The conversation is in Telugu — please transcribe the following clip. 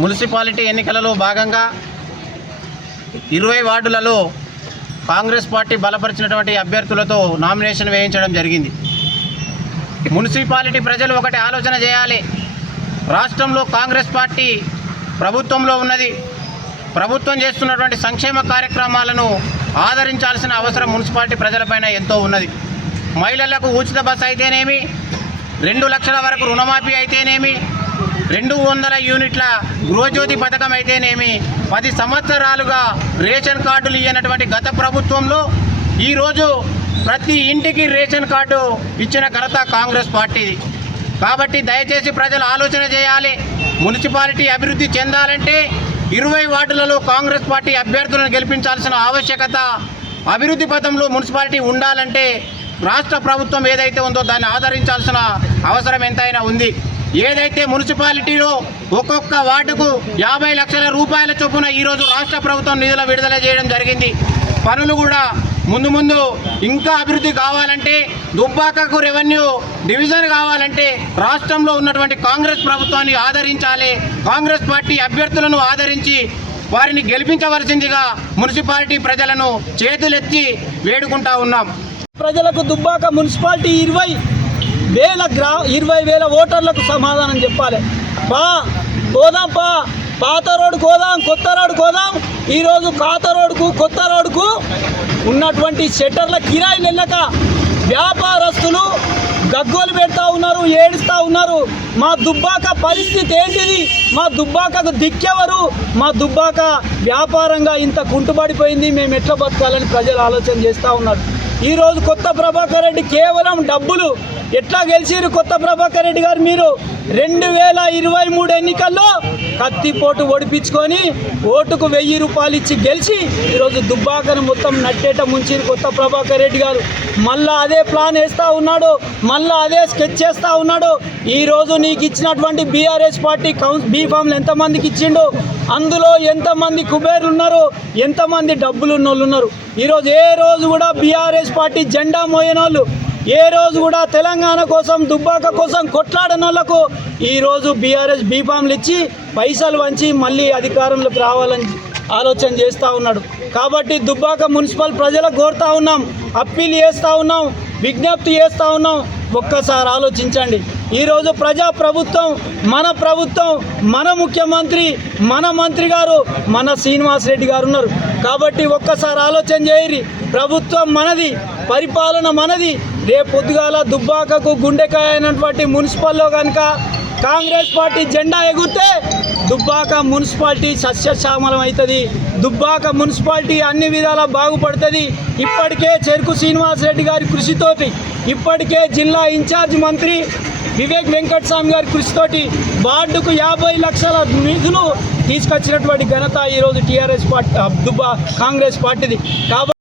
మున్సిపాలిటీ ఎన్నికలలో భాగంగా ఇరవై వార్డులలో కాంగ్రెస్ పార్టీ బలపరిచినటువంటి అభ్యర్థులతో నామినేషన్ వేయించడం జరిగింది. మున్సిపాలిటీ ప్రజలు ఒకటి ఆలోచన చేయాలి. రాష్ట్రంలో కాంగ్రెస్ పార్టీ ప్రభుత్వంలో ఉన్నది. ప్రభుత్వం చేస్తున్నటువంటి సంక్షేమ కార్యక్రమాలను ఆదరించాల్సిన అవసరం మున్సిపాలిటీ ప్రజలపైన ఎంతో ఉన్నది. మహిళలకు ఉచిత బస్సు అయితేనేమి? రెండు లక్షల వరకు రుణమాఫీ అయితేనేమి? రెండు వందల యూనిట్ల గృహజ్యోతి పథకం అయితేనేమి పది సంవత్సరాలుగా రేషన్ కార్డులు ఇవ్వనటువంటి గత ప్రభుత్వంలో ఈరోజు ప్రతి ఇంటికి రేషన్ కార్డు ఇచ్చిన ఘనత కాంగ్రెస్ పార్టీది కాబట్టి దయచేసి ప్రజలు ఆలోచన చేయాలి. మున్సిపాలిటీ అభివృద్ధి చెందాలంటే ఇరవై వార్డులలో కాంగ్రెస్ పార్టీ అభ్యర్థులను గెలిపించాల్సిన ఆవశ్యకత అభివృద్ధి పథంలో మున్సిపాలిటీ ఉండాలంటే రాష్ట్ర ప్రభుత్వం ఏదైతే ఉందో దాన్ని ఆదరించాల్సిన అవసరం ఎంతైనా ఉంది. ఏదైతే మున్సిపాలిటీలో ఒక్కొక్క వార్డుకు యాభై లక్షల రూపాయల చొప్పున ఈరోజు రాష్ట్ర ప్రభుత్వం నిధుల విడుదల చేయడం జరిగింది. పనులు కూడా ముందు ముందు ఇంకా అభివృద్ధి కావాలంటే దుబ్బాకకు రెవెన్యూ డివిజన్ కావాలంటే రాష్ట్రంలో ఉన్నటువంటి కాంగ్రెస్ ప్రభుత్వాన్ని ఆదరించాలి. కాంగ్రెస్ పార్టీ అభ్యర్థులను ఆదరించి వారిని గెలిపించవలసిందిగా మున్సిపాలిటీ ప్రజలను చేతులెత్తి వేడుకుంటా ఉన్నాం. ప్రజలకు దుబ్బాక మున్సిపాలిటీ ఇరవై వేల గ్రా ఇరవై వేల ఓటర్లకు సమాధానం చెప్పాలి. పా పోదాం పా. పాత రోడ్డు కోదాం కొత్త రోడ్డు కోదాం ఈరోజు పాత రోడ్డుకు కొత్త రోడ్డుకు ఉన్నటువంటి షట్టర్ల కిరాయి వెళ్ళక వ్యాపారస్తులు గగ్గోలు పెడతా ఉన్నారు ఏడుస్తూ ఉన్నారు. మా దుబ్బాక పరిస్థితి ఏంటిది? మా దుబ్బాకకు దిక్కెవరు? మా దుబ్బాక వ్యాపారంగా ఇంత కుంటుపడిపోయింది మేము ఎట్లా బతకాలని ప్రజలు ఆలోచన చేస్తూ ఉన్నారు. ఈరోజు కొత్త ప్రభాకర్ రెడ్డి కేవలం డబ్బులు ఎట్లా గెలిచిరు కొత్త ప్రభాకర్ రెడ్డి గారు మీరు? రెండు వేల ఇరవై మూడు ఎన్నికల్లో కత్తిపోటు ఓడిపించుకొని ఓటుకు వెయ్యి రూపాయలు ఇచ్చి గెలిచి ఈరోజు దుబ్బాకను మొత్తం నట్టేట ముంచిరు కొత్త ప్రభాకర్ రెడ్డి గారు. మళ్ళా అదే ప్లాన్ వేస్తూ ఉన్నాడు మళ్ళా అదే స్కెచ్ చేస్తూ ఉన్నాడు. ఈరోజు నీకు ఇచ్చినటువంటి బీఆర్ఎస్ పార్టీ కౌన్స్ బీ ఫామ్లు ఎంతమందికి ఇచ్చిండు? అందులో ఎంతమంది కుబేర్లు ఉన్నారు? ఎంతమంది డబ్బులు ఉన్నోళ్ళు ఉన్నారు? ఈరోజు ఏ రోజు కూడా బీఆర్ఎస్ పార్టీ జెండా మోయనోళ్ళు వాళ్ళు ఏ రోజు కూడా తెలంగాణ కోసం దుబ్బాక కోసం కొట్లాడని వాళ్ళకు ఈరోజు బీఆర్ఎస్ బీఫామ్లు ఇచ్చి పైసలు వంచి మళ్ళీ అధికారంలోకి రావాలని ఆలోచన చేస్తూ ఉన్నాడు. కాబట్టి దుబ్బాక మున్సిపల్ ప్రజలకు కోరుతా ఉన్నాం అప్పీల్ చేస్తూ ఉన్నాం విజ్ఞప్తి చేస్తూ ఉన్నాం. ఒక్కసారి ఆలోచించండి. ఈరోజు ప్రజా ప్రభుత్వం మన ప్రభుత్వం మన ముఖ్యమంత్రి మన మంత్రి గారు మన శ్రీనివాస్ రెడ్డి గారు ఉన్నారు. కాబట్టి ఒక్కసారి ఆలోచన చేయరి ప్రభుత్వం మనది పరిపాలన మనది రేపు పొద్దుగాల దుబ్బాకకు గుండెకాయ అయినటువంటి మున్సిపల్లో కనుక కాంగ్రెస్ పార్టీ జెండా ఎగురితే దుబ్బాక మున్సిపాలిటీ సస్యశ్యామలం అవుతుంది. దుబ్బాక మున్సిపాలిటీ అన్ని విధాలా బాగుపడుతుంది. ఇప్పటికే చెరుకు శ్రీనివాస్ రెడ్డి గారి కృషితోటి ఇప్పటికే జిల్లా ఇన్ఛార్జ్ మంత్రి వివేక్ వెంకటస్వామి గారి కృషితోటి వార్డుకు యాభై లక్షల నిధులు తీసుకొచ్చినటువంటి ఘనత ఈరోజు టీఆర్ఎస్ పార్టీ దుబ్బా కాంగ్రెస్ పార్టీది. కాబట్టి